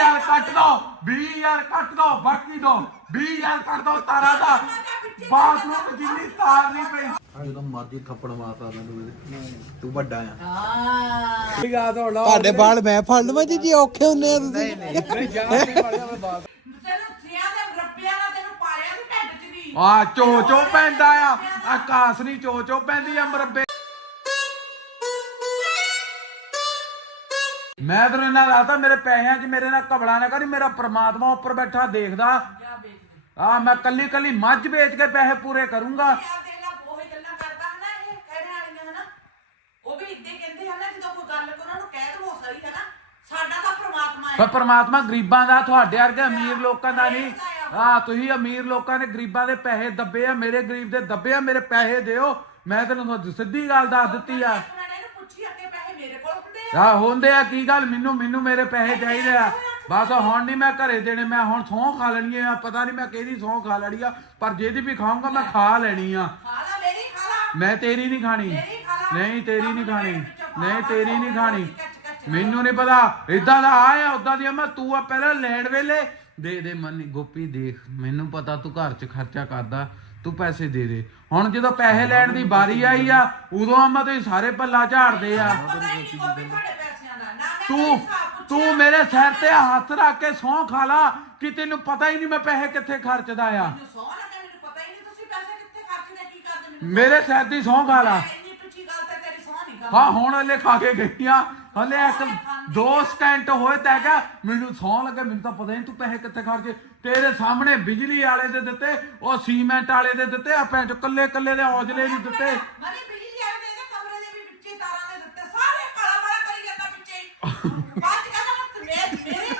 20000 ਕੱਟ ਦੋ 20000 ਕੱਟ ਦੋ ਬਾਕੀ ਦੋ। 20000 ਕੱਟ ਦੋ ਤਾਰਾ ਦਾ। ਬਾਥਰੂਮ ਜਿੰਨੀ ਤਾਰ ਨਹੀਂ ਪਈ। ਜਦੋਂ ਮਰਜ਼ੀ ਥੱਪੜ ਮਾਰਦਾ ਤੈਨੂੰ ਤੂੰ ਵੱਡਾ ਆ। ਹਾਂ। ਤੁਹਾਡੇ ਬਾਲ ਮੈਂ ਫੜ ਲਵਾਂ ਜੀ ਜੀ ਔਖੇ ਹੁੰਨੇ ਆ ਤੁਸੀਂ। ਤੈਨੂੰ ਸਿਆਂ ਦੇ ਰੱਬਿਆਂ ਨਾਲ ਤੈਨੂੰ ਪਾਲਿਆ ਸੀ ਢੱਡ 'ਚ ਵੀ। ਆ ਚੋ ਚੋ ਪੈਂਦਾ ਆ। ਆਕਾਸ਼ ਨਹੀਂ ਚੋ ਚੋ ਪੈਂਦੀ ਆ ਮਰੱਬੇ। ਮੈਂ ਤੈਨੂੰ ਇਹਨਾਂ ਰਾਤਾ ਮੇਰੇ ਪੈਸਿਆਂ 'ਚ ਮੇਰੇ ਨਾਲ ਘਬੜਾ ਨਾ ਕਰੀ ਮੇਰਾ ਪ੍ਰਮਾਤਮਾ ਉੱਪਰ ਬੈਠਾ ਦੇਖਦਾ। ਜਾ ਵੇਚ ਦੇ ਆ ਮੈਂ ਕੱਲੀ ਕੱਲੀ ਮੱਝ ਵੇਚ ਕੇ ਪੈਸੇ ਪੂਰੇ ਕਰੂੰਗਾ। ਯਾਰ ਦੇ ਲਾ ਉਹੀ ਗੱਲਾਂ ਕਰਦਾ ਹਨਾ ਇਹ ਕਹਿਣੇ ਵਾਲੀਆਂ ਹਨਾ। ਉਹ ਵੀ ਇੱਦੇ ਕਹਿੰਦੇ ਹਨਾ ਜਦੋਂ ਕੋਈ ਗੱਲ ਕਰੋ ਉਹਨੂੰ ਕਹਿ ਦਵੋ ਸਹੀ ਹਨਾ। ਸਾਡਾ ਤਾਂ ਪ੍ਰਮਾਤਮਾ ਪਰ ਹੈ ਪ੍ਰਮਾਤਮਾ ਗਰੀਬਾਂ ਦਾ ਤੁਹਾਡੇ ਵਰਗੇ ਅਮੀਰ ਲੋਕਾਂ ਦਾ ਨਹੀਂ। ਆ ਤੁਸੀਂ ਅਮੀਰ ਲੋਕਾਂ ਨੇ ਗਰੀਬਾਂ ਦੇ ਪੈਸੇ ਦੱਬੇ ਆ ਮੇਰੇ ਗਰੀਬ ਦੇ ਦੱਬੇ ਆ ਮੇਰੇ ਪੈਸੇ ਦਿਓ। ਮੈਂ ਤੈਨੂੰ ਤੁਹਾਨੂੰ ਸਿੱਧੀ ਗੱਲ ਦੱਸ ਦਿੱਤੀ ਆ। ਮਿੰਟ ਇਹਨੂੰ ਪੁੱਛੀ ਅੱਗੇ ਪੈਸੇ ਮੇਰੇ ਕੋਲ ਆ ਹੁੰਦੇ ਆ ਕੀ ਗੱਲ? ਮੈਨੂੰ ਮੈਨੂੰ ਮੇਰੇ ਪੈਸੇ ਚਾਹੀਦੇ ਆ। ਬਸ ਹੁਣ ਨਹੀਂ ਮੈਂ ਘਰੇ ਦੇਣੇ ਮੈਂ ਹੁਣ ਸਹੁੰ ਖਾ ਲੈਣੀ ਆ। ਪਤਾ ਨਹੀਂ ਮੈਂ ਕਿਹਦੀ ਸਹੁੰ ਖਾ ਲੈਣੀ ਆ ਪਰ ਜਿਹਦੀ ਵੀ ਖਾਊਂਗਾ ਮੈਂ ਖਾ ਲੈਣੀ ਆ। ਮੈਂ ਤੇਰੀ ਨਹੀਂ ਖਾਣੀ। ਨਹੀਂ ਤੇਰੀ ਨਹੀਂ ਖਾਣੀ। ਨਹੀਂ ਤੇਰੀ ਨਹੀਂ ਖਾਣੀ। ਮੈਨੂੰ ਨਹੀਂ ਪਤਾ। ਇਦਾਂ ਦਾ ਆ ਆ ਉਦਾਂ ਦੀ ਮੈਂ ਤੂੰ ਆ ਪਹਿਲਾਂ ਲੈਣ ਵੇਲੇ। ਦੇ ਦੇ ਮਨੀ ਗੋਪੀ ਦੇਖ ਮੈਨੂੰ ਪਤਾ ਤੂੰ ਘਰ 'ਚ ਖਰਚਾ ਕਰਦਾ। ਤੂੰ ਪੈਸੇ ਦੇ ਦੇ। ਹੁਣ ਜਦੋਂ ਪੈਸੇ ਲੈਣ ਦੀ ਵਾਰੀ ਆਈ ਆ ਉਦੋਂ ਆ ਮੈਂ ਤੁਸੀਂ ਸਾਰੇ ਪੱਲਾ ਝਾੜਦੇ ਆ। ਤੂੰ। ਤੂੰ ਮੇਰੇ ਸਿਰ ਤੇ ਹੱਥ ਰੱਖ ਕੇ ਸੌਂ ਖਾ ਲਾ ਕਿ ਤੈਨੂੰ ਪਤਾ ਹੀ ਨਹੀਂ ਮੈਂ ਪੈਸੇ ਕਿੱਥੇ ਖਰਚਦਾ ਆ। ਮੈਨੂੰ ਸੌ ਲੱਗਾ ਮੈਨੂੰ ਪਤਾ ਹੀ ਨਹੀਂ ਤੁਸੀਂ ਪੈਸੇ ਕਿੱਥੇ ਖਰਚਦੇ ਕੀ ਕਰਦੇ ਮੈਨੂੰ ਮੇਰੇ ਸਿਰ ਦੀ ਸੌਂ ਖਾ ਲਾ। ਹਾਂ ਹੁਣ ਹਲੇ ਖਾ ਕੇ ਗਈਆਂ। ਹਲੇ ਇੱਕ ਦੋ ਸਟੈਂਟ ਹੋਏ ਤੈ ਕਿਹਾ ਮੈਨੂੰ ਸੌਂ ਲੱਗੇ ਮੈਨੂੰ ਤਾਂ ਪਤਾ ਨਹੀਂ ਤੂੰ ਪੈਸੇ ਕਿੱਥੇ ਖਰਚੇ। ਤੇਰੇ ਸਾਹਮਣੇ ਬਿਜਲੀ ਵਾਲੇ ਦੇ ਦਿੱਤੇ ਉਹ ਸੀਮੈਂਟ ਵਾਲੇ ਦੇ ਦਿੱਤੇ ਆ ਪੈਂਚ ਕੱਲੇ ਕੱਲੇ ਦੇ ਔਜਲੇ ਨਹੀਂ ਦਿੱਤੇ। ਮਨੀ ਬਿਜਲੀ ਵਾਲੇ ਦੇ ਇਹਦੇ ਕਮਰੇ ਦੇ ਵੀ ਵਿੱਚੇ ਤਾਰਾਂ ਦੇ ਦਿੱਤੇ ਸਾਰੇ ਕਾਲਾ ਵਾਲਾ ਕਰੀ ਜਾਂਦਾ ਵਿੱਚੇ। ਹੀ। ਬਾਅਦ ਚ ਕਹਿੰਦਾ ਮੈਂ ਮੇਰੇ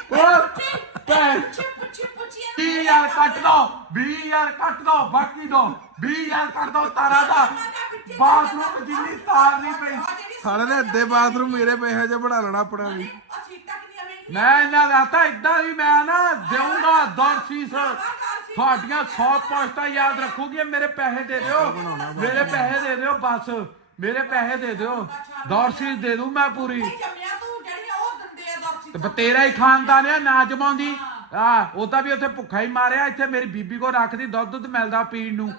ਭੈਣ। ਪੁੱਛੀ ਪੁੱਛੀ 20000 ਕੱਟ ਦੋ 20000 ਕੱਟ ਦੋ ਬਾਕੀ ਦੋ 20000 ਕੱਟ ਦੋ ਤਾਰਾ ਦਾ। ਬਾਥਰੂਮ ਜਿੰਨੀ ਤਾਰ ਨਹੀਂ ਪਈ। ਸਾਲੇ ਨੇ ਅੱਧੇ ਬਾਥਰੂਮ ਮੇਰੇ ਪੈਸੇ 'ਚ ਬਣਾ ਲੈਣਾ ਆਪਣਾ ਵੀ ਆ ਸੀਟਾਂ ਕਿੰਨੀਆਂ ਮਹਿੰਗੀਆਂ ਮੈਂ ਇਹਨਾਂ ਦਾ ਤਾਂ ਇਦਾਂ ਹੀ ਮੈਂ ਨਾ ਦੇਵਾਂਗਾ ਦਰਸ਼ੀਸ ਤੁਹਾਡੀਆਂ 100 ਪੋਸਟਾਂ ਯਾਦ ਰੱਖੂਗੀ ਮੇਰੇ ਪੈਸੇ ਦੇ ਦਿਓ। ਮੇਰੇ ਪੈਸੇ ਦੇ ਦਿਓ ਬਸ। ਮੇਰੇ ਪੈਸੇ ਦੇ ਦਿਓ। ਦਰਸ਼ੀਸ ਦੇ ਦੂੰ ਮੈਂ ਪੂਰੀ। ਤੂੰ ਦਰਸ਼ੀ ਤੇਰਾ ਹੀ ਖਾਨਦਾਨ ਆ ਨਾ ਜਮਾਉਂਦੀ। ਆ ਉਹਦਾ ਵੀ ਉੱਥੇ ਭੁੱਖਾ ਹੀ ਮਾਰਿਆ ਇੱਥੇ ਮੇਰੀ ਬੀਬੀ ਕੋ ਰੱਖਦੀ ਦੁੱਧ ਦੁੱਧ ਮਿਲਦਾ ਪੀਣ ਨੂੰ। ਵੀ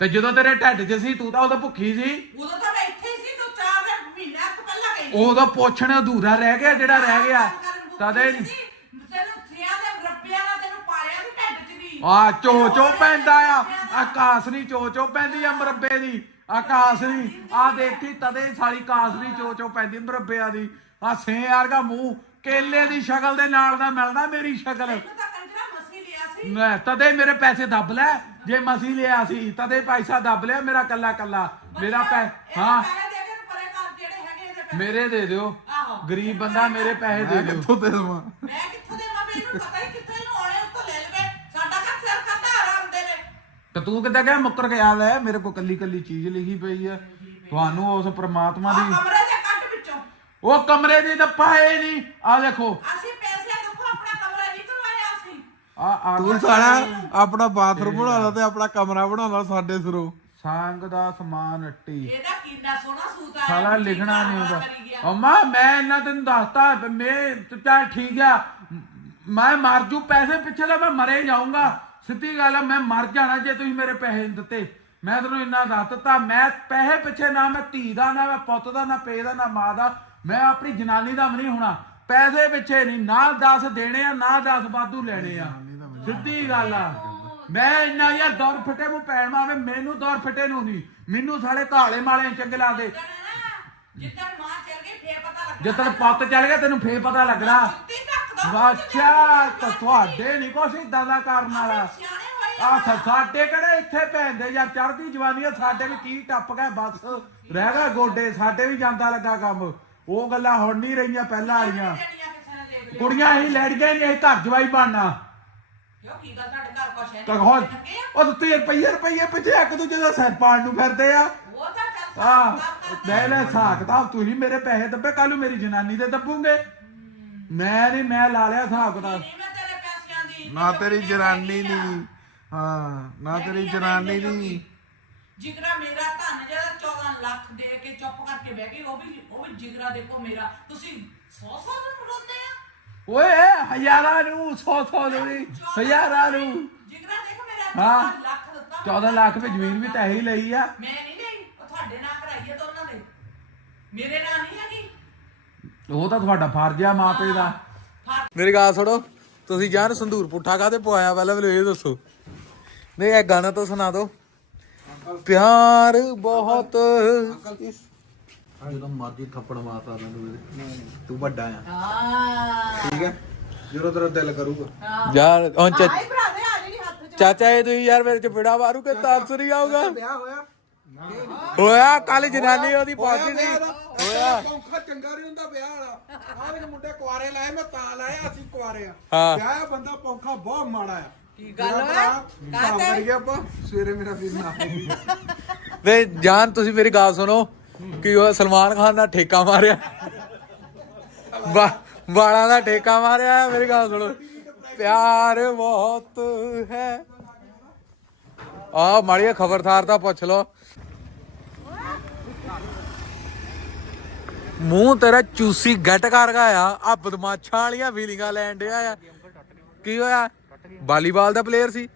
ਤੇ ਜਦੋਂ ਤੇਰੇ ਢਿੱਡ 'ਚ ਸੀ ਤੂੰ ਤਾਂ ਉਦੋਂ ਭੁੱਖੀ ਸੀ। ਉਦੋਂ ਤਾਂ ਮੈਂ ਇੱਥੇ ਹੀ ਸੀ ਤੂੰ ਚਾਰ ਦੇ ਮਹੀਨਾ ਤੋਂ ਪਹਿਲਾਂ ਗਈ ਸੀ। ਉਦੋਂ ਪੁੱਛਣ ਅਧੂਰਾ ਰਹਿ ਗਿਆ ਜਿਹੜਾ ਰਹਿ ਗਿਆ। ਤਦੇ ਤੈਨੂੰ ਸਿਆਂ ਦੇ ਰੱਬਿਆਂ ਨਾਲ ਤੈਨੂੰ ਪਾਲਿਆ ਸੀ ਢੱਡ 'ਚ ਵੀ। ਆ ਚੋ ਚੋ ਪੈਂਦਾ ਆ। ਆਕਾਸ਼ ਨਹੀਂ ਚੋ ਚੋ ਪੈਂਦੀ ਆ ਮਰੱਬੇ ਦੀ। ਆਕਾਸ਼ ਨਹੀਂ। ਆ ਦੇਖੀ ਤਦੇ ਸਾਲੀ ਕਾਸ ਨਹੀਂ ਚੋ ਚੋ ਪੈਂਦੀ ਮਰੱਬਿਆਂ ਦੀ। ਆ ਸੇ ਵਰਗਾ ਮੂੰਹ ਕੇਲੇ ਦੀ ਸ਼ਕਲ ਦੇ ਨਾਲ ਦਾ ਮਿਲਦਾ ਮੇਰੀ ਸ਼ਕਲ। ਤੈਨੂੰ ਤਾਂ ਕੰਜਰਾ ਮਸੀ ਲਿਆ ਸੀ। ਮੈਂ ਤਦੇ ਮੇਰੇ ਪੈਸੇ ਦੱਬ ਲੈ। ਜੇ ਮਸੀ ਲਿਆ ਸੀ ਤਦੇ ਪੈਸਾ ਦੱਬ ਲਿਆ ਮੇਰਾ ਕੱਲਾ ਕੱਲਾ। ਮੇਰਾ ਪੈ ਹਾਂ ਪੈਸੇ ਦੇ ਕੇ ਪਰੇ ਕਰ ਜਿਹੜੇ ਹੈਗੇ ਇਹਦੇ ਪੈਸੇ ਮੇਰੇ ਦੇ ਦਿਓ। ਆਹੋ। ਗਰੀਬ ਬੰਦਾ ਮੇਰੇ ਪੈਸੇ ਦੇ ਦਿਓ। ਕਿੱਥੋਂ ਦੇ ਦੇਵਾਂ? ਮੈਂ ਕਿੱਥੋਂ ਦੇ ਮਾਂ ਮੈਨੂੰ ਪਤਾ ਹੀ ਕਿੱਥੋਂ ਇਹਨੂੰ ਆਉਣੇ ਉੱਤੋਂ ਲੈ ਲਵੇ। ਸਾਡਾ ਘਰ ਸਿਰ ਖਾਦਾ ਆਰਾਮ ਦੇ ਨੇ। ਤੇ ਤੂੰ ਕਿੱਦਾਂ ਗਿਆ ਮੁੱਕਰ ਗਿਆ ਲੈ ਮੇਰੇ ਕੋਲ ਕੱਲੀ ਕੱਲੀ ਚੀਜ਼ ਲਿਖੀ ਪਈ ਆ। ਤੁਹਾਨੂੰ ਉਸ ਪ੍ਰਮਾਤਮਾ ਦੀ ਕਮਰੇ ਦੇ ਕੱਟ ਵਿੱਚੋਂ। ਉਹ ਕਮਰੇ ਦੀ ਤਾਂ ਪਾਏ ਨਹੀਂ। ਆ ਦੇਖੋ। ਅਸੀਂ ਪੈਸੇ ਦੇਖੋ ਆਪਣਾ ਕਮਰਾ ਨਹੀਂ ਕਰਵਾਇਆ ਅਸੀਂ। ਆ ਆ ਤੂੰ ਸਾਲਾ ਆਪਣਾ ਬਾਥਰੂਮ ਬਣਾ ਲਾ ਤੇ ਆਪਣਾ ਕਮਰਾ ਬਣਾ ਲਾ ਸਾਡੇ ਸਿਰੋਂ। ਸੰਗ ਦਾ ਸਮਾਨ ਅੱਟੀ। ਇਹਦਾ ਕਿੰਨਾ ਸੋਹਣਾ ਸੂਟ ਆਇਆ ਸਾਲਾ ਲਿਖਣਾ ਨਹੀਂ ਹੁੰਦਾ। ਕਰੀ ਗਿਆ। ਅਮਾ ਮੈਂ ਇਹਨਾਂ ਤੈਨੂੰ ਦੱਸਤਾ ਵੀ ਮੈਂ ਤੇ ਚੱਲ ਠੀਕ ਆ। ਮੈਂ ਮਰ ਜੂ ਪੈਸੇ ਪਿੱਛੇ ਤਾਂ ਮੈਂ ਮਰੇ ਜਾਊਂਗਾ। ਸਿੱਧੀ ਗੱਲ ਆ ਮੈਂ ਮਰ ਜਾਣਾ ਜੇ ਤੁਸੀਂ ਮੇਰੇ ਪੈਸੇ ਨਹੀਂ ਦਿੱਤੇ। ਮੈਂ ਤੈਨੂੰ ਇੰਨਾ ਦੱਸ ਦਿੱਤਾ ਮੈਂ ਪੈਸੇ ਪਿੱਛੇ ਨਾ ਮੈਂ ਧੀ ਦਾ ਨਾ ਮੈਂ ਪੁੱਤ ਦਾ ਨਾ ਪੇ ਦਾ ਨਾ ਮਾਂ ਦਾ। ਮੈਂ ਆਪਣੀ ਜਨਾਨੀ ਦਾ ਵੀ ਨਹੀਂ ਹੋਣਾ। ਪੈਸੇ ਪਿੱਛੇ ਨਹੀਂ ਨਾ 10 ਦੇਣੇ ਆ ਨਾ 10 ਵਾਧੂ ਲੈਣੇ ਆ। ਸਿੱਧੀ ਗੱਲ ਆ। ਮੈਂ ਇੰਨਾ ਯਾਰ ਦੌਰ ਫਟੇ ਮੂੰ ਪੈਣ ਮਾਵੇ ਮੈਨੂੰ ਦੌਰ ਫਟੇ ਨੂੰ ਨਹੀਂ। ਮੈਨੂੰ ਸਾਲੇ ਕਾਲੇ ਮਾਲੇ ਚੰਗੇ ਲੱਗਦੇ। ਜਿੱਦਣ ਮਾਂ ਚਲ ਗਈ ਫੇਰ ਪਤਾ ਲੱਗਦਾ ਜਦੋਂ ਪੁੱਤ ਚੱਲ ਗਿਆ ਤੈਨੂੰ ਫੇਰ ਪਤਾ ਲੱਗਣਾ। ਜੁੱਤੀ ਰੱਖ ਦੋ ਅੱਛਾ ਤਾਂ ਤੁਹਾਡੇ ਨਹੀਂ ਕੁਛ ਇਦਾਂ ਦਾ ਕਰਨ ਵਾਲਾ। ਸਿਆਣੇ ਹੋਏ ਆ ਸਾ- ਸਾਡੇ ਕਿਹੜੇ ਇੱਥੇ ਪੈਂਦੇ ਯਾਰ ਚੜਦੀ ਜਵਾਨੀ ਆ ਸਾਡੇ ਵੀ ਕੀ ਟੱਪ ਗਏ ਬਸ। ਰਹਿ ਗਿਆ ਗੋਡੇ ਸਾਡੇ ਵੀ ਜਾਂਦਾ ਲੱਗਾ ਕੰਮ। ਉਹ ਗੱਲਾਂ ਹੁਣ ਨਹੀਂ ਰਹੀਆਂ ਪਹਿਲਾਂ ਵਾਲੀਆਂ ਨੇ ਕੁੜੀਆਂ ਹੀ ਲੜੀਆਂ ਨਹੀਂ ਅਸੀਂ ਘਰ ਜਵਾਈ ਬਣਨਾ। ਕਿਉਂ ਕੀ ਗੱਲ ਤੁਹਾਡੇ ਘਰ ਕੁਛ ਹੈ ਤਾਂ? ਉਹ ਤੇ ਰੁਪਈਏ ਰੁਪਈਏ ਪਿੱਛੇ ਇੱਕ ਦੂਜੇ ਦਾ ਸਿਰ ਪਾਣ ਨੂੰ ਫਿਰਦੇ ਆ। ਉਹ ਤਾਂ ਚੱਲ ਆ ਸਾਫ਼ ਕਰਦਾ। ਲੈ ਲੈ ਹਿਸਾਬ ਤੁਸੀਂ ਮੇਰੇ ਪੈਸੇ ਦੱਬੇ ਕੱਲ ਨੂੰ ਮੇਰੀ ਜਨਾਨੀ ਦੇ ਦੱਬੂਗੇ। ਮੈਂ ਨਹੀਂ ਮੈਂ ਲਾ ਲਿਆ ਹਿਸਾਬ ਕਿਤਾਬ। ਨਹੀਂ ਮੈਂ ਤੇਰੇ ਪੈਸਿਆਂ ਦੀ ਨਾ ਤੇਰੀ ਜਨਾਨੀ ਨਹੀਂ। ਹਾਂ ਨਾ ਤੇਰੀ ਜਨਾਨੀ ਨਹੀਂ। ਜਿਗਰਾ ਮੇਰਾ ਧਨ ਜਿਹੜਾ 14 ਲੱਖ ਦੇ ਕੇ ਚੁੱਪ ਕਰਕੇ ਬਹਿ ਗਈ ਉਹ ਵੀ ਉਹ ਵੀ ਜਿਗਰਾ ਦੇਖੋ ਮੇਰਾ। ਤੁਸੀਂ 100 100 ਨੂੰ ਰੋਂਦੇ ਆ? ਓਏ ਹਜ਼ਾਰਾਂ ਨੂੰ 100 100 ਨੂੰ ਨਹੀਂ ਹਜ਼ਾਰਾਂ ਨੂੰ। ਜਿਗਰਾ ਦੇਖੋ ਮੇਰਾ ਹਾਂ। 14 ਲੱਖ ਦਿੱਤਾ 14 ਲੱਖ ਵਿੱਚ ਜ਼ਮੀਨ ਵੀ ਤਾਂ ਹੀ ਲਈ ਆ। ਮੈਂ ਨਹੀਂ ਲਈ ਉਹ ਤੁਹਾਡੇ ਨਾਲ ਕਰਾਈਏ ਤਾਂ ਉਹਨਾਂ ਦੇ। ਮੇਰੇ ਨਾਲ ਨਹੀਂ ਹੈਗੀ। ਉਹ ਤਾਂ ਤੁਹਾਡਾ ਫਰਜ਼ ਆ ਮਾਪੇ ਦਾ। ਮੇਰੀ ਗੱਲ ਸੁਣੋ ਤੁਸੀਂ ਜਾਨ ਸੰਧੂਰ ਪੁੱਠਾ ਕਾਤੇ ਪਵਾਇਆ? ਪਹਿਲਾਂ ਮੈਨੂੰ ਇਹ ਦੱਸੋ। ਨਹੀਂ ਇਹ ਗਾਣਾ ਤਾਂ ਸੁਣਾ ਦਿਓ। ਪਿਆਰ ਬਹੁਤ ਜਦੋਂ ਮਰਜ਼ੀ ਥੱਪੜ ਮਾਰਦਾ ਮੈਨੂੰ ਤੂੰ ਵੱਡਾ ਆ। ਹਾਂ। ਠੀਕ ਹੈ। ਜਦੋਂ ਤੇਰਾ ਦਿਲ ਕਰੂਗਾ। ਯਾਰ ਹੁਣ ਚ- ਆਈ ਭਰਾ ਦੇ ਆ ਜਿਹੜੀ ਹੱਥ ਚ ਚਾਚਾ ਇਹ ਤੁਸੀਂ ਯਾਰ ਮੇਰੇ ਚ ਬਿੜਾ ਮਾਰੂ ਕੇ ਤਰਸ ਨਹੀਂ ਆਊਗਾ। ਵਿਆਹ ਹੋਇਆ? ਹੋਇਆ ਕੱਲ ਜਨਾਨੀ ਉਹਦੀ ਪਹੁੰਚੀ ਨਹੀਂ ਹੋਇਆ। ਪੌਂਖਾ ਚੰਗਾ ਨਹੀਂ ਹੁੰਦਾ ਵਿਆਹ ਵਾਲਾ। ਆਹ ਜਿਹੜੇ ਮੁੰਡੇ ਕੁਆਰੇ ਲਾਏ ਮੈਂ ਤਾਂ ਲਾਇਆ ਅਸੀਂ ਕੁਆਰੇ ਆ। ਹਾਂ। ਵਿਆਹ ਬੰਦਾ ਪੌਂਖਾ ਬਹੁਤ ਮਾੜਾ ਆ। ਕੀ ਗੱਲ ਹੈ ਕਾਹਤੇ? ਆਪਾਂ ਸਵੇਰੇ ਮੇਰਾ ਵੀਰ ਨਾ ਵੇ ਜਾਨ ਤੁਸੀਂ ਮੇਰੀ ਗੱਲ ਸੁਣੋ ਕਿ ਉਹ ਸਲਮਾਨ ਖਾਨ ਦਾ ਠੇਕਾ ਮਾਰਿਆ। ਵਾ- ਵਾਲਾਂ ਦਾ ਠੇਕਾ ਮਾਰਿਆ ਮੇਰੀ ਗੱਲ ਸੁਣੋ। ਪਿਆਰ ਬਹੁਤ ਹੈ। ਆ ਮਾੜੀਆ ਖਬਰਦਾਰ ਤਾਂ ਪੁੱਛ ਲੋ ਮੂੰਹ ਤੇਰਾ ਚੂਸੀ ਗੱਟ ਕਰ ਗਿਆ ਆ। ਬਦਮਾਸ਼ਾਂ ਵਾਲੀਆਂ ਫੀਲਿੰਗਾਂ ਲੈਣ ਡਿਆ ਆ। ਕੀ ਹੋਇਆ? ਵਾਲੀਬਾਲ ਦਾ ਪਲੇਅਰ ਸੀ।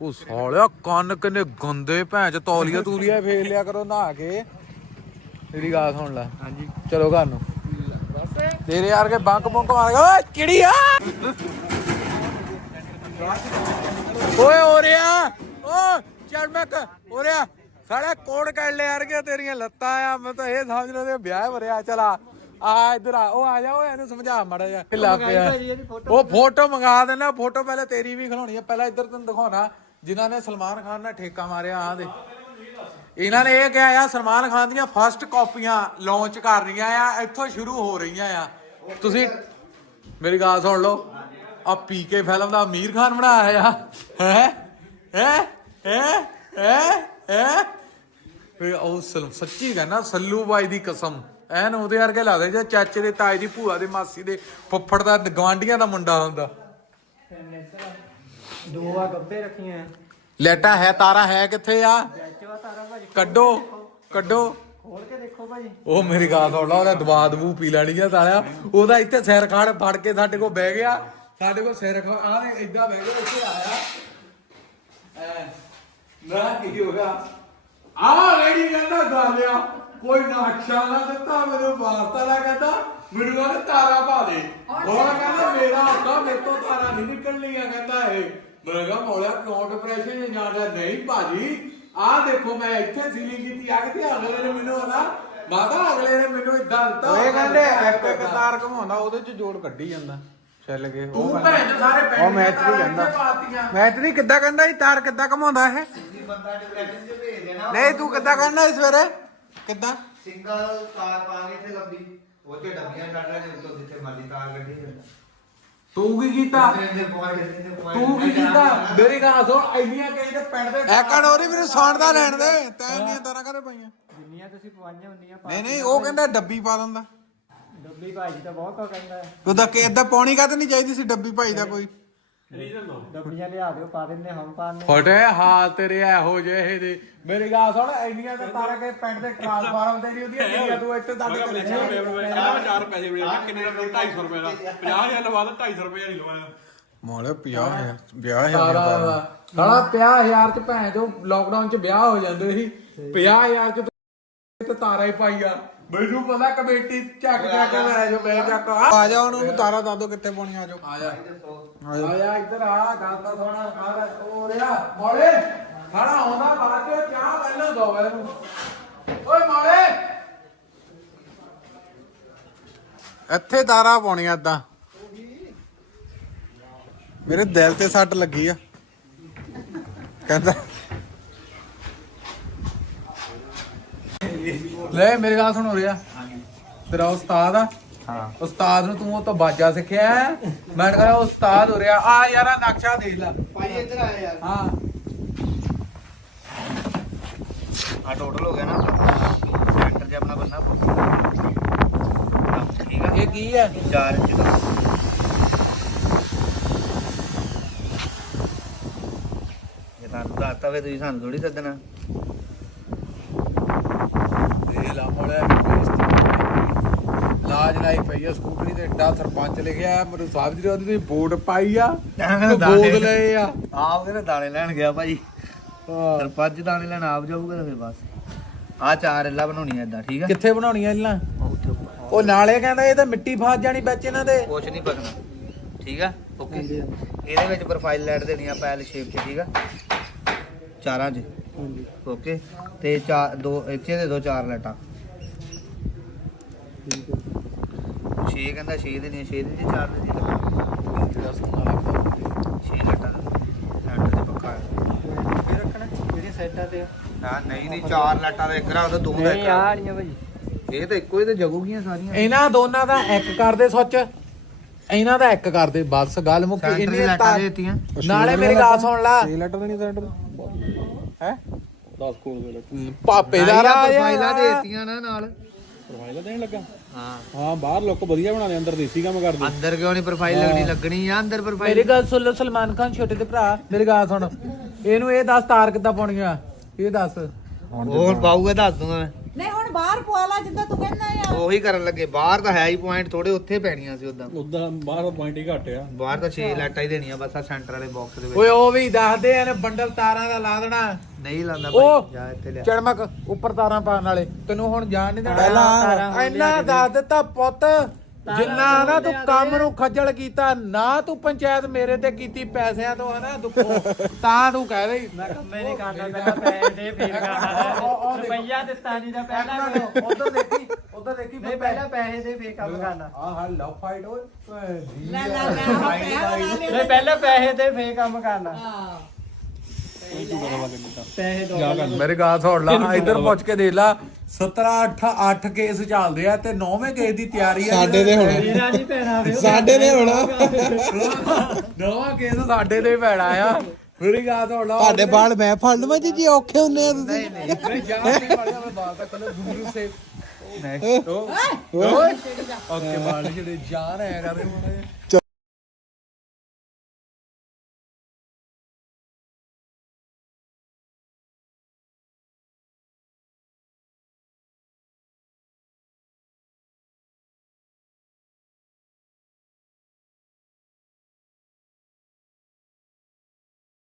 ਉਹ ਸਾਲਿਆ ਕੰਨ ਕਿੰਨੇ ਗੰਦੇ ਭੈਣ ਚ ਤੌਲੀਆ ਤੂਲੀਆ ਫੇਰ ਲਿਆ ਕਰੋ ਨਹਾ ਕੇ। ਤੇਰੀ ਗੱਲ ਸੁਣ ਲੈ। ਹਾਂਜੀ। ਚਲੋ ਘਰ ਨੂੰ। ਤੇਰੇ ਯਾਰ ਕੇ ਬੰਕ ਬੰਕ ਮਾਰ ਓਏ ਕਿਹੜੀ ਆ! ਓਏ, ਹੋ ਰਿਆ ਓ ਚੜਮਕ ਹੋ ਰਿਆ ਸਾਲੇ ਕੋੜ ਕੱਢ ਲੈ ਯਾਰ ਕੇ ਤੇਰੀਆਂ ਲੱਤਾਂ ਆ। ਮੈਂ ਤਾਂ ਇਹ ਸਮਝ ਰਿਹਾ ਵਿਆਹ ਵਰਿਆ। ਚਲਾ ਆ ਇਧਰ ਆ। ਉਹ ਆ ਜਾ ਓਏ ਇਹਨੂੰ ਸਮਝਾ ਮਾੜਾ ਜਾ ਢਿੱਲਾ ਪਿਆ। ਉਹ ਫੋਟੋ ਮੰਗਾ ਦੇਣਾ। ਫੋਟੋ ਪਹਿਲਾਂ ਤੇਰੀ ਵੀ ਖਿਲਾਉਣੀ ਆ। ਪਹਿਲਾਂ ਇੱਧਰ ਤੈਨੂੰ ਦਿਖਾਉਣਾ। ਜਿਨ੍ਹਾਂ ਨੇ ਸਲਮਾਨ ਖਾਨ ਨਾਲ ਠੇਕਾ ਮਾਰਿਆ ਆ ਦੇ ਇਹਨਾਂ ਨੇ ਇਹ ਕਿਹਾ ਆ, ਸਲਮਾਨ ਖਾਨ ਦੀਆਂ ਫਸਟ ਕਾਪੀਆਂ ਲਾਂਚ ਕਰ ਰਹੀਆਂ ਆ। ਇੱਥੋਂ ਸ਼ੁਰੂ ਹੋ ਰਹੀਆਂ ਆ। ਤੁਸੀਂ ਮੇਰੀ ਗੱਲ ਸੁਣ ਲਓ। ਆ ਪੀਕੇ ਫਿਲਮ ਦਾ ਅਮੀਰ ਖਾਨ ਬਣਾਇਆ ਆ। ਹੈ? ਹੈ? ਹੈ? ਹੈ? ਹੈ? ਫੇ ਉਹ ਸਲ- ਸੱਚੀ ਕਹਿੰਦਾ ਸੱਲੂ ਬਾਈ ਦੀ ਕਸਮ। ਐਨ ਉਹਦੇ ਵਰਗੇ ਲੱਗਦੇ ਜੇ ਚਾਚੇ ਦੇ ਤਾਏ ਦੀ ਭੂਆ ਦੇ ਮਾਸੀ ਦੇ ਫੁੱਫੜ ਦਾ ਗਵਾਂਡੀਆਂ ਦਾ ਮੁੰਡਾ ਹੁੰਦਾ। ਦੋ ਆ ਗੱਬੇ ਰੱਖੀਆਂ। ਲੈਟਾ ਹੈ ਤਾਰਾ ਹੈ ਕਿੱਥੇ ਆ? ਚਵਾ ਤਾਰਾ ਭਾਜੀ। ਕੱਢੋ ਕੱਢੋ। ਖੋਲ ਕੇ ਦੇਖੋ ਭਾਜੀ। ਉਹ ਮੇਰੀ ਗੱਲ ਸੁਣ ਲਾ ਉਹਨੇ ਦਵਾ ਦਵੂ ਪੀ ਲੈਣੀ ਆ ਸਾਲਿਆ ਉਹਦਾ ਇੱਥੇ ਸਿਰ ਖਾੜ ਫੜ ਕੇ ਸਾਡੇ ਕੋਲ ਬਹਿ ਗਿਆ। ਸਾਡੇ ਕੋਲ ਸਿਰ ਖਾ ਆ ਨੇ ਇਦਾਂ ਬਹਿ ਗਿਆ ਇੱਥੇ ਆਇਆ। ਐ ਨਾ ਕੀ ਹੋ ਗਿਆ? ਆ ਰੈਡੀ ਕਹਿੰਦਾ ਗਾਲਿਆ ਕੋਈ ਨਕਸ਼ਾ ਨਾ ਦਿੱਤਾ ਮੈਨੂੰ ਵਾਸਤਾ ਨਾ ਕਹਿੰਦਾ ਮੈਨੂੰ ਕਹਿੰਦਾ ਤਾਰਾ ਪਾ ਦੇ। ਉਹ ਕਹਿੰਦਾ ਮੇਰਾ ਹੁੰਦਾ ਮੇਰੇ ਤੋਂ ਤਾਰਾ ਨਹੀਂ ਨਿਕਲਣੀਆਂ ਕਹਿੰਦਾ ਇਹ। ਮੈਂ ਕਿਹਾ ਮੌਲਿਆ ਕਿਉਂ ਡਿਪਰੈਸ਼ਨ ਜਾਂਦਾ ਨਹੀਂ ਭਾਜੀ ਆਹ ਦੇਖੋ ਮੈਂ ਇੱਥੇ ਸੀਲੀ ਕੀਤੀ ਆ ਕਿ ਅਗਲੇ ਨੇ ਮੈਨੂੰ ਆਦਾ ਮਾਤਾ ਅਗਲੇ ਨੇ ਮੈਨੂੰ ਇਦਾਂ ਦਿੱਤਾ ਇਹ ਕਹਿੰਦੇ ਇੱਕ ਇੱਕ ਤਾਰ ਘਮਾਉਂਦਾ ਉਹਦੇ ਚ ਜੋੜ ਕੱਢੀ ਜਾਂਦਾ। ਛਿੱਲ ਕੇ ਉਹ ਤੂੰ ਭੈਣ ਚੋਦ ਸਾਰੇ ਪਿੰਡ ਉਹ ਮੈਚ ਦੀਆਂ ਵੀ ਕਹਿੰਦਾ। ਮੈਚ ਨਹੀਂ ਕਿੱਦਾਂ ਕਹਿੰਦਾ ਇਹ ਤਾਰ ਕਿੱਦਾਂ ਘਮਾਉਂਦਾ ਇਹ? ਬੰਦਾ ਡਿਪਰੈਸ਼ਨ ਚ ਭੇਜ ਦੇਣਾ। ਨਹੀਂ ਤੂੰ ਕਿੱਦਾਂ ਕਹਿੰਦਾ ਇਸ ਸਵੇਰੇ ਕਿੱਦਾਂ? ਸਿੰਗਲ ਤਾਰ ਪਾ ਕੇ ਇੱਥੇ ਲੰਬੀ ਉਹ ਤੇ ਡੱਬੀਆਂ ਕੱਢ ਲੈਣੇ ਉੱਤੋਂ ਜਿੱਥੇ ਮਰਜ਼ੀ ਤਾਰ ਕੱਢੀ ਜਾਂਦਾ ਤੂੰ ਕੀ ਕੀਤਾ? ਤੂੰ ਕੀ ਕੀਤਾ? ਮੇਰੀ ਗੱਲ ਸੁਣ ਇੰਨੀਆਂ ਕਈ ਤੇ ਪਿੰਡ ਦੇ ਐਕੜ ਹੋਰੀ ਮੈਨੂੰ ਸੌਣ ਲੈਣ ਦੇ। ਤੈਂ ਇੰਨੀਆਂ ਤਾਰਾਂ ਕਰੇ ਪਈਆਂ। ਜਿੰਨੀਆਂ ਤੁਸੀਂ ਪਵਾਈਆਂ ਹੁੰਦੀਆਂ ਨਹੀਂ ਨਹੀਂ ਉਹ ਕਹਿੰਦਾ ਡੱਬੀ ਪਾ ਦਿੰਦਾ। ਡੱਬੀ ਭਾਜੀ ਤਾਂ ਬਹੁਤ ਕੋ ਕਹਿੰਦਾ। ਹੈ। ਉਹਦਾ ਕਿ ਏਦਾਂ ਪਾਉਣੀ ਕਾ ਨਹੀਂ ਚਾਹੀਦੀ ਸੀ ਡੱਬੀ ਭਾਈ ਦਾ ਕੋਈ? ਡੱਬੀਆਂ ਲਿਆ ਦਿਓ ਪਾ ਦਿੰਦੇ ਹਮ ਪਾਣੇ ਫਟੇ ਹਾਲ ਤੇਰੇ ਇਹੋ ਜਿਹੇ ਦੇ। ਮੇਰੀ ਗੱਲ ਸੁਣ ਇੰਨੀਆਂ ਤੇ ਤਾਰਾਂ ਕੇ ਪਿੰਡ ਦੇ ਟ੍ਰਾਂਸਫਾਰਮ ਤੇ ਨਹੀਂ ਉਹਦੀਆਂ ਕਿੰਨੀਆਂ ਤੂੰ ਇੱਥੇ ਤੱਕ ਕਰੀ ਚਾਰ ਪੈਸੇ ਮਿਲੇ ਨੇ ਕਿੰਨੇ ਦਾ 250 ਰੁਪਏ ਦਾ। 50000 ਲਵਾ ਦਾ 250 ਰੁਪਏ ਹੀ ਲਵਾਇਆ। ਮੋਲੇ 50000 50000 ਸਾਰਾ ਸਾਲਾ 50000 ਚ ਭੈਣ ਜੋ ਲਾਕਡਾਊਨ ਚ ਵਿਆਹ ਹੋ ਜਾਂਦੇ ਸੀ। 50000 ਚ ਤੇ ਤਾਰਾ ਹੀ ਪਾਈ ਆ ਮੈਨੂੰ ਪਤਾ ਕਮੇਟੀ ਚੱਕ ਚੱਕ ਕੇ ਲੈ ਜੋ ਮੈਂ ਚੱਕ ਆ। ਜਾ ਹੁਣ ਉਹਨੂੰ ਤਾਰਾ ਦੱਸ ਦੋ ਕਿੱਥੇ ਪਾਉਣੀ ਆ ਜਾਓ। ਆ ਜਾ। ਆ ਜਾ ਇੱਧਰ ਆ ਗੱਲ ਤਾਂ ਸੁਣ ਸਾਰਾ ਹੋ ਰਿਹਾ। ਮੋਲੇ ਸਾਲਾ ਆਉਂਦਾ ਬਾਅਦ ਚ ਚਾਹ ਪਹਿਲਾਂ ਦੋ ਇਹਨੂੰ ਓਏ ਮੋਲੇ ਇੱਥੇ ਤਾਰਾ ਪਾਉਣੀਆਂ ਏਦਾਂ। ਮੇਰੇ ਦਿਲ ਤੇ ਸੱਟ ਲੱਗੀ ਆ। ਕਹਿੰਦਾ ਲੈ ਮੇਰੇ ਗੱਲ ਸੁਣ ਹੋ ਰਿਹਾ ਤੇਰਾ ਉਸਤਾਦ ਆ। ਹਾਂ। ਉਸਤਾਦ ਨੂੰ ਤੂੰ ਉਹ ਤੋਂ ਬਾਜਾ ਸਿੱਖਿਆ ਹੈ? ਮੈਂ ਕਹਿੰਦਾ ਉਸਤਾਦ ਹੋ ਰਿਹਾ ਆ ਯਾਰ ਆ ਨਕਸ਼ਾ ਦੇਖ ਲੈ। ਭਾਈ ਇੱਧਰ ਆ ਯਾਰ। ਹਾਂ। ਆ ਟੋਟਲ ਹੋ ਗਿਆ ਨਾ। ਸੈਂਟਰ 'ਚ ਆਪਣਾ ਬੰਨਾ ਠੀਕ ਆ। ਇਹ ਕੀ ਹੈ? 4 ਇੰਚ ਦਾ। ਇਹ ਤੁਹਾਨੂੰ ਦੱਸਤਾ ਵੇ ਤੁਸੀਂ ਸਾਨੂੰ ਥੋੜੀ ਦੱਸਣਾ ਪਈ ਆ ਸਕੂਟਰੀ ਤੇ ਏਡਾ ਸਰਪੰਚ ਲਿਖਿਆ ਮੈਨੂੰ ਸਾਹਿਬ ਜੀ ਉਹਦੀ ਬੋਰਡ ਪਾਈ ਆ ਕਹਿੰਦਾ ਦਾਣੇ। ਲਏ ਆ। ਆਪ ਕਹਿੰਦੇ ਦਾਣੇ ਲੈਣ ਗਿਆ ਹਾਂ। ਸਰਪੰਚ ਦਾਣੇ ਲੈਣ ਆਪ ਜਾਊਗਾ ਤਾਂ ਫਿਰ ਬਸ। ਆ ਚਾਰ ਅੱਲਾ ਬਣਾਉਣੀ ਐ ਇਦਾਂ ਠੀਕ ਆ? ਕਿੱਥੇ ਇਹਨਾਂ? ਉੱਥੇ ਉੱਪਰ। ਉਹ ਨਾਲੇ ਕਹਿੰਦਾ ਇਹ ਤਾਂ ਮਿੱਟੀ ਫਾਸ ਜਾਣੀ ਵਿੱਚ ਇਹਨਾਂ ਦੇ। ਕੁਛ ਨਹੀਂ ਪਕਣਾ ਠੀਕ ਆ? ਓਕੇ। ਇਹਦੇ ਵਿੱਚ ਪ੍ਰੋਫਾਈਲ ਲਾਈਟ ਦੇਣੀ ਆ ਪੈਲ ਸ਼ੇਪ 'ਚ ਠੀਕ ਆ? ਚਾਰਾਂ 'ਚ। ਓਕੇ। ਤੇ ਚਾਰ ਦੋ ਇੱਥੇ ਦੇ ਦੋ ਚਾਰ ਲਾਈਟਾਂ। 6 ਕਹਿੰਦਾ 6 ਦੇਣੀ 6 ਦੇ ਚਾਰ ਦੇ ਜੀ ਜਿਹੜਾ ਸੋਨਾ ਲੱਗਦਾ 6 ਲਾਈਟਾਂ ਸੈਂਟਰ ਤੇ ਪੱਕਾ ਹੈ। ਕੀ ਰੱਖਣਾ ਜਿਹੜੀ ਸਾਈਡਾਂ ਤੇ ਨਾ ਨਹੀਂ ਨਹੀਂ ਚਾਰ ਲਾਈਟਾਂ ਦਾ ਇੱਕ ਰੱਖ ਦੋ ਦੋ ਦਾ ਨਹੀਂ ਇੱਕ ਆ ਰਹੀਆਂ ਭਾਜੀ। ਦਿਓ। ਇਹ ਤਾਂ ਇੱਕੋ ਹੀ ਤੇ ਜਗੂਗੀਆਂ ਸਾਰੀਆਂ। ਇਹਨਾਂ ਦੋਨਾਂ ਦਾ ਇੱਕ ਕਰਦੇ ਸੁੱਚ। ਇਹਨਾਂ ਦਾ ਇੱਕ ਕਰਦੇ ਬਸ ਗੱਲ ਮੁੱਕੀ ਇੰਨੀ ਦੀ ਤਾਂ- ਦੇ ਦਿੱਤੀਆਂ। ਨਾਲੇ ਮੇਰੀ ਗੱਲ ਸੁਣ ਲਾ। 6 ਲੈਟਰ ਨਹੀਂ ਸੈਂਟਰ? ਹੈ? 10 ਕੋਲ ਦੇ ਲੈਟਰ ਪਾਪੇ ਦਾ ਰਾਜ ਪ੍ਰੋਫਾਈਲਾਂ ਆ। ਦੇ ਦਿੱਤੀਆਂ ਨਾ ਨਾਲ। ਪ੍ਰੋਫਾਈਲ ਦੇਣ ਲੱਗਾ? ਹਾਂ। ਹਾਂ ਬਾਹਰ ਲੋਕ ਵਧੀਆ ਬਣਾਉਂਦੇ ਅੰਦਰ ਦੇਸੀ ਕੰਮ ਕਰਦੇ ਅੰਦਰ ਕਿਉਂ ਨਹੀਂ ਪ੍ਰੋਫਾਈਲ ਲੱਗਣੀ? ਲੱਗਣੀ ਆ ਅੰਦਰ ਪ੍ਰੋਫਾਈਲ ਮੇਰੀ ਗੱਲ ਸੁਣ ਲਓ ਸਲਮਾਨ ਖਾਨ ਛੋਟੇ ਦੇ ਭਰਾ ਮੇਰੀ ਗੱਲ ਸੁਣ। ਇਹਨੂੰ ਇਹ ਦੱਸ ਤਾਰ ਕਿੱਦਾਂ ਪਾਉਣੀ ਆ? ਇਹ ਦੱਸ। ਹੋਰ ਪਾਊਗਾ ਦੱਸ ਦੂੰਗਾ ਮੈਂ। ਨਹੀਂ ਹੁਣ ਬਾਹਰ ਪਵਾ ਲਾ ਜਿੱਦਾਂ ਤੂੰ ਕਹਿੰਦਾ ਆ। ਉਹੀ ਕਰਨ ਲੱਗੇ ਬਾਹਰ ਤਾਂ ਹੈ ਹੀ ਪੁਆਇੰਟ ਥੋੜੇ ਉੱਥੇ ਪੈਣੀਆਂ ਸੀ ਉਦਾਂ ਉਦਾਂ ਬਾਹਰ ਪੁਆਇੰਟ ਹੀ ਘੱਟ ਆ। ਬਾਹਰ ਤਾਂ 6 ਲਾਈਟਾਂ ਹੀ ਦੇਣੀਆਂ ਬਸ ਆ ਸੈਂਟਰ ਵਾਲੇ ਬਾਕਸ ਦੇ ਵਿੱਚ। ਓਏ ਉਹ ਵੀ ਦੱਸਦੇ ਆ ਨੇ ਬੰਡਲ ਤਾਰਾਂ ਦਾ ਲਾ ਦੇਣਾ। ਨਹੀਂ ਲਾਉਂਦਾ ਉਹ ਭਾਈ ਜਾ ਇੱਥੇ ਲਿਆ। ਚੜਮਕ ਉੱਪਰ ਤਾਰਾਂ ਪਾਉਣ ਵਾਲੇ। ਤੈਨੂੰ ਹੁਣ ਜਾਣ ਨਹੀਂ ਦੇਣਾ। ਤਾਰਾਂ ਇੰਨਾ ਦੱਸ ਦਿੱਤਾ ਪੁੱਤ। ਜਿੰਨਾ ਨਾ ਤੂੰ ਕੰਮ ਨੂੰ ਖੱਜਲ ਕੀਤਾ ਨਾ ਤੂੰ ਪੰਚਾਇਤ ਮੇਰੇ ਤੇ ਕੀਤੀ ਪੈਸਿਆਂ ਤੋਂ ਹਨਾ? ਦੁੱਖੋਂ ਤਾਂ ਤੂੰ ਕਹਿ ਰਹੀ। ਮੈਂ ਕੰਮੇ ਨਹੀਂ ਕਰਦਾ ਪਹਿਲਾਂ ਪੈਸੇ ਦੇ ਫੇਰ ਕਰਨਾ ਰੁਪਈਆ ਦਿੱਤਾ ਨਹੀਂ ਤਾਂ ਪਹਿਲਾਂ ਉਧਰ ਦੇਖੀ ਉਧਰ ਦੇਖੀ ਨਹੀਂ ਪਹਿਲਾਂ ਪੈਸੇ ਦੇ ਫੇਰ ਕੰਮ ਕਰਨਾ। ਆਹ ਹਾ ਲਵ ਫਾਈਟ ਓਏ। ਲੈ। ਪਹਿਲਾਂ ਪੈਸੇ ਦੇ ਫੇਰ ਕੰਮ ਕਰਨਾ। ਹਾਂ। ਪੈਸੇ ਦੋ ਮੇਰੇ ਗਾਲ ਸੁਣ ਲਾ ਇੱਧਰ ਪੁੱਛ ਕੇ ਦੇਖ ਲਾ 17 8 8 ਕੇਸ ਚੱਲਦੇ ਆ ਤੇ 9ਵੇਂ ਕੇਸ ਦੀ ਤਿਆਰੀ ਆ ਸਾਡੇ ਦੇ ਹੁਣ ਸਾਡੇ ਦੇ ਹੁਣ ਨਵਾਂ ਕੇਸ ਸਾਡੇ ਦੇ ਪੈਣਾ ਆ ਮੇਰੀ ਗਾਲ ਸੁਣ ਲਾ ਤੁਹਾਡੇ ਬਾਲ ਮੈਂ ਫੜ ਲਵਾਂ ਜੀ ਜੀ ਔਖੇ ਹੁੰਨੇ ਆ ਤੁਸੀਂ ਨਹੀਂ ਨਹੀਂ ਜਾ ਨਹੀਂ ਫੜਿਆ ਮੈਂ ਬਾਲ ਤੱਕ ਗੁਰੂ ਸੇ ਓਏ ਓਏ ਓਕੇ ਬਾਲ ਜਿਹੜੇ ਜਾਨ ਆਇਆ ਕਰਦੇ